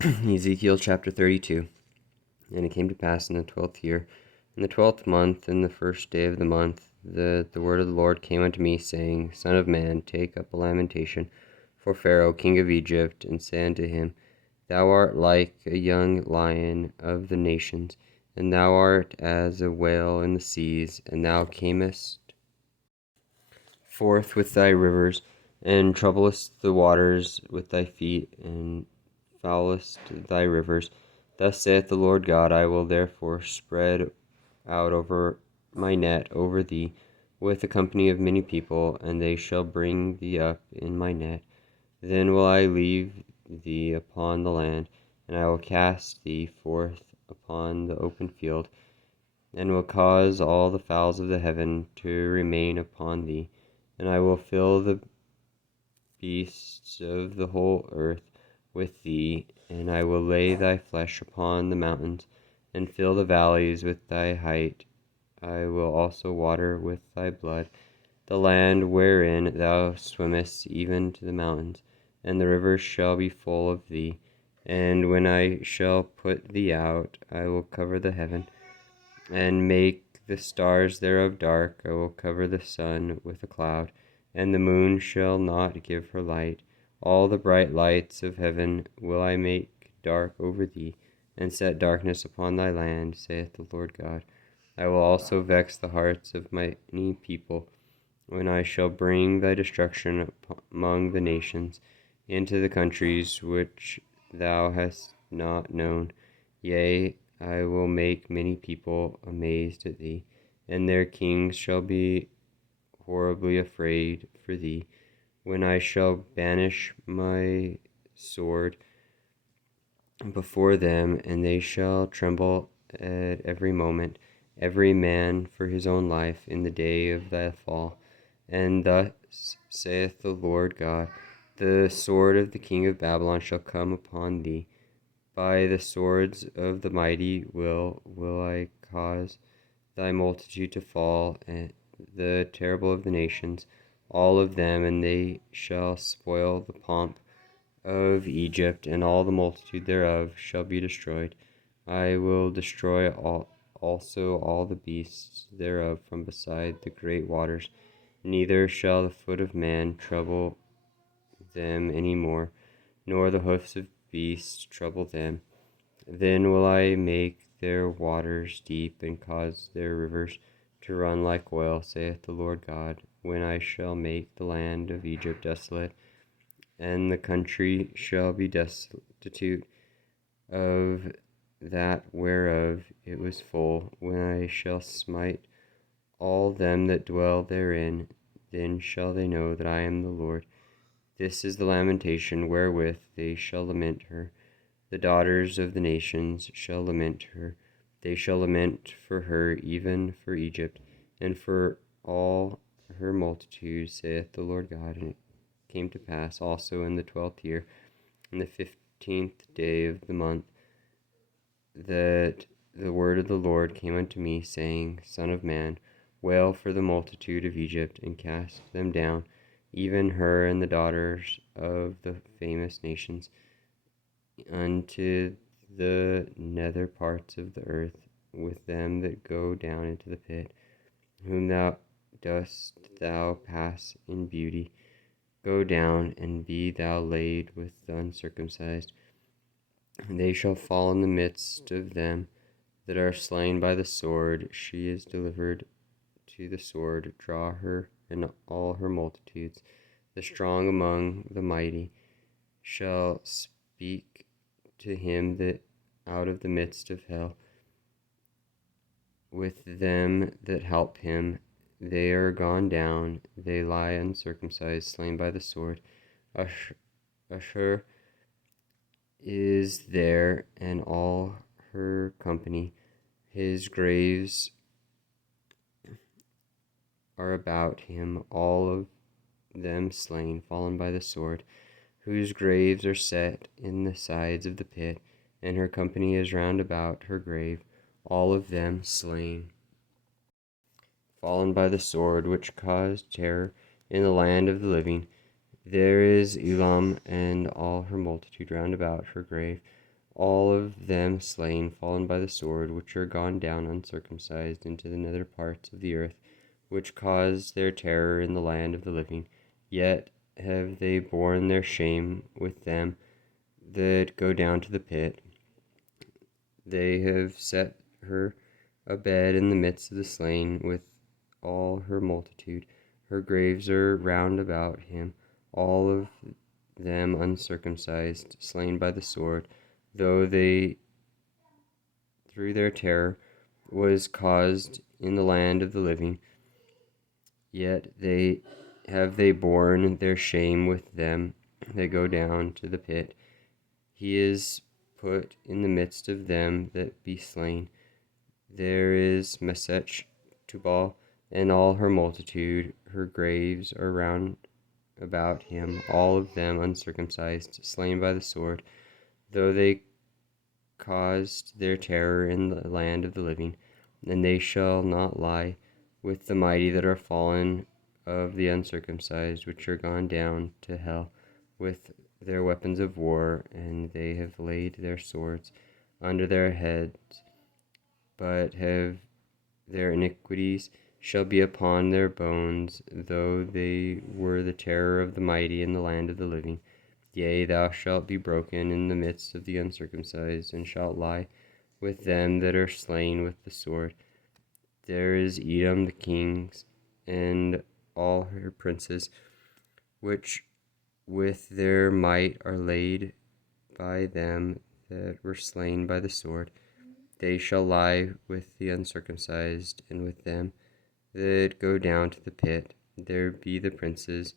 Ezekiel chapter 32. And it came to pass in the 12th year, in the 12th month, in the first day of the month, that the word of the Lord came unto me, saying, Son of man, take up a lamentation for Pharaoh king of Egypt, and say unto him, Thou art like a young lion of the nations, and thou art as a whale in the seas, and thou camest forth with thy rivers, and troublest the waters with thy feet, and foulest thy rivers. Thus saith the Lord God, I will therefore spread out over my net over thee with a company of many people, and they shall bring thee up in my net. Then will I leave thee upon the land, and I will cast thee forth upon the open field, and will cause all the fowls of the heaven to remain upon thee, and I will fill the beasts of the whole earth with thee, and I will lay thy flesh upon the mountains, and fill the valleys with thy height. I will also water with thy blood the land wherein thou swimmest, even to the mountains, and the rivers shall be full of thee. And when I shall put thee out, I will cover the heaven, and make the stars thereof dark. I will cover the sun with a cloud, and the moon shall not give her light. All the bright lights of heaven will I make dark over thee, and set darkness upon thy land, saith the Lord God. I will also vex the hearts of many people, when I shall bring thy destruction among the nations, into the countries which thou hast not known. Yea, I will make many people amazed at thee, and their kings shall be horribly afraid for thee, when I shall banish my sword before them, and they shall tremble at every moment, every man for his own life, in the day of thy fall. And thus saith the Lord God, the sword of the king of Babylon shall come upon thee. By the swords of the mighty will I cause thy multitude to fall, and the terrible of the nations, all of them, and they shall spoil the pomp of Egypt, and all the multitude thereof shall be destroyed. I will destroy also all the beasts thereof from beside the great waters. Neither shall the foot of man trouble them any more, nor the hoofs of beasts trouble them. Then will I make their waters deep, and cause their rivers to run like oil, saith the Lord God, when I shall make the land of Egypt desolate, and the country shall be destitute of that whereof it was full, when I shall smite all them that dwell therein. Then shall they know that I am the Lord. This is the lamentation wherewith they shall lament her. The daughters of the nations shall lament her. They shall lament for her, even for Egypt, and for all her multitude, saith the Lord God. And it came to pass also in the 12th year, in the 15th day of the month, that the word of the Lord came unto me, saying, Son of man, wail for the multitude of Egypt, and cast them down, even her and the daughters of the famous nations, unto the nether parts of the earth, with them that go down into the pit, whom dost thou pass in beauty. Go down, and be thou laid with the uncircumcised. They shall fall in the midst of them that are slain by the sword. She is delivered to the sword. Draw her and all her multitudes. The strong among the mighty shall speak to him that out of the midst of hell, with them that help him. They are gone down, they lie uncircumcised, slain by the sword. Ashur is there, and all her company. His graves are about him, all of them slain, fallen by the sword, whose graves are set in the sides of the pit, and her company is round about her grave, all of them slain, fallen by the sword, which caused terror in the land of the living. There is Elam and all her multitude round about her grave, all of them slain, fallen by the sword, which are gone down uncircumcised into the nether parts of the earth, which caused their terror in the land of the living. Yet have they borne their shame with them that go down to the pit. They have set her a bed in the midst of the slain with all her multitude. Her graves are round about him, all of them uncircumcised, slain by the sword, though they through their terror was caused in the land of the living. Yet they borne their shame with them that go down to the pit. He is put in the midst of them that be slain. There is Mesech, Tubal, and all her multitude. Her graves are round about him, all of them uncircumcised, slain by the sword, though they caused their terror in the land of the living. And they shall not lie with the mighty that are fallen of the uncircumcised, which are gone down to hell with their weapons of war, and they have laid their swords under their heads, but have their iniquities shall be upon their bones, though they were the terror of the mighty in the land of the living. Yea, thou shalt be broken in the midst of the uncircumcised, and shalt lie with them that are slain with the sword. There is Edom the kings, and all her princes, which with their might are laid by them that were slain by the sword. They shall lie with the uncircumcised, and with them that go down to the pit. There be the princes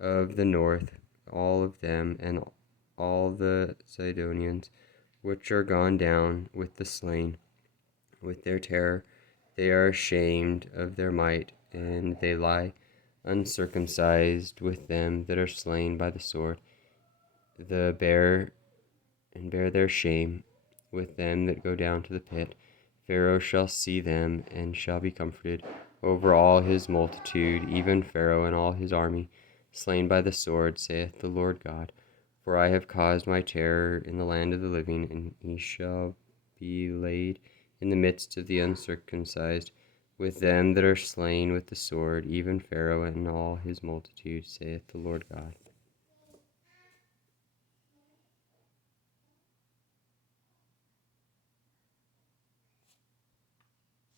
of the north, all of them, and all the Sidonians, which are gone down with the slain. With their terror they are ashamed of their might, and they lie uncircumcised with them that are slain by the sword. Bear their shame with them that go down to the pit. Pharaoh shall see them, and shall be comforted over all his multitude, even Pharaoh and all his army, slain by the sword, saith the Lord God. For I have caused my terror in the land of the living, and he shall be laid in the midst of the uncircumcised, with them that are slain with the sword, even Pharaoh and all his multitude, saith the Lord God.